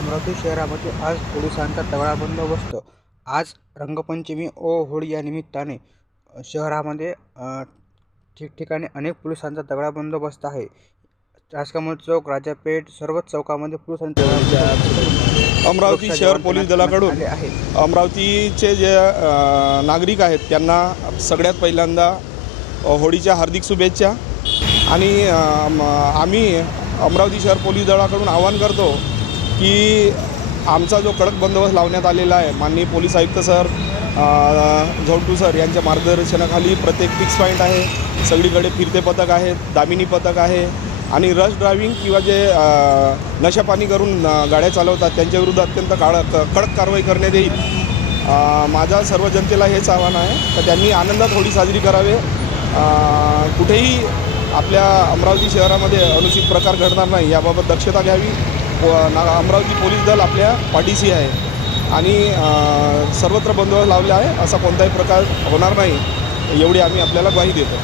अमरावती शहरामध्ये आज पोलिसांचा तगडा बंदोबस्त. आज रंगपंचमी व होळी या निमित्ताने शहरामध्ये ठिकठिकाणी अनेक पोलिसांचा तगडा बंदोबस्त आहे. राजकमल चौक राजापेठ सर्वच चौकामध्ये पोलिसांचा अमरावती शहर पोलीस दलाकडून अमरावतीचे जे नागरिक आहेत त्यांना सगळ्यात पहिल्यांदा होळीच्या हार्दिक शुभेच्छा. आणि आम्ही अमरावती शहर पोलीस दलाकडून आवाहन करतो की आमचा जो कडक बंदोबस्त लावण्यात आलेला आहे माननीय पोलीस आयुक्त सर झोटू सर यांच्या मार्गदर्शनाखाली प्रत्येक फिक्स पॉईंट आहे. सगळीकडे फिरते पथक आहेत दामिनी पथक आहे आणि रश ड्रायव्हिंग किंवा जे नशापाणी करून गाड्या चालवतात त्यांच्याविरुद्ध अत्यंत काळ कडक कारवाई करण्यात येईल. माझा सर्व जनतेला हेच आव्हान आहे तर त्यांनी आनंदात होळी साजरी करावे. कुठेही आपल्या अमरावती शहरामध्ये अनुचित प्रकार घडणार नाही याबाबत दक्षता घ्यावी. अमरावती पोलीस दल आपल्या पाठीशी आहे. आणि सर्वत्र बंदोबस्त लावला आहे. असा कोणताही प्रकार होणार नाही एवढी आम्ही आपल्याला ग्वाही देतो.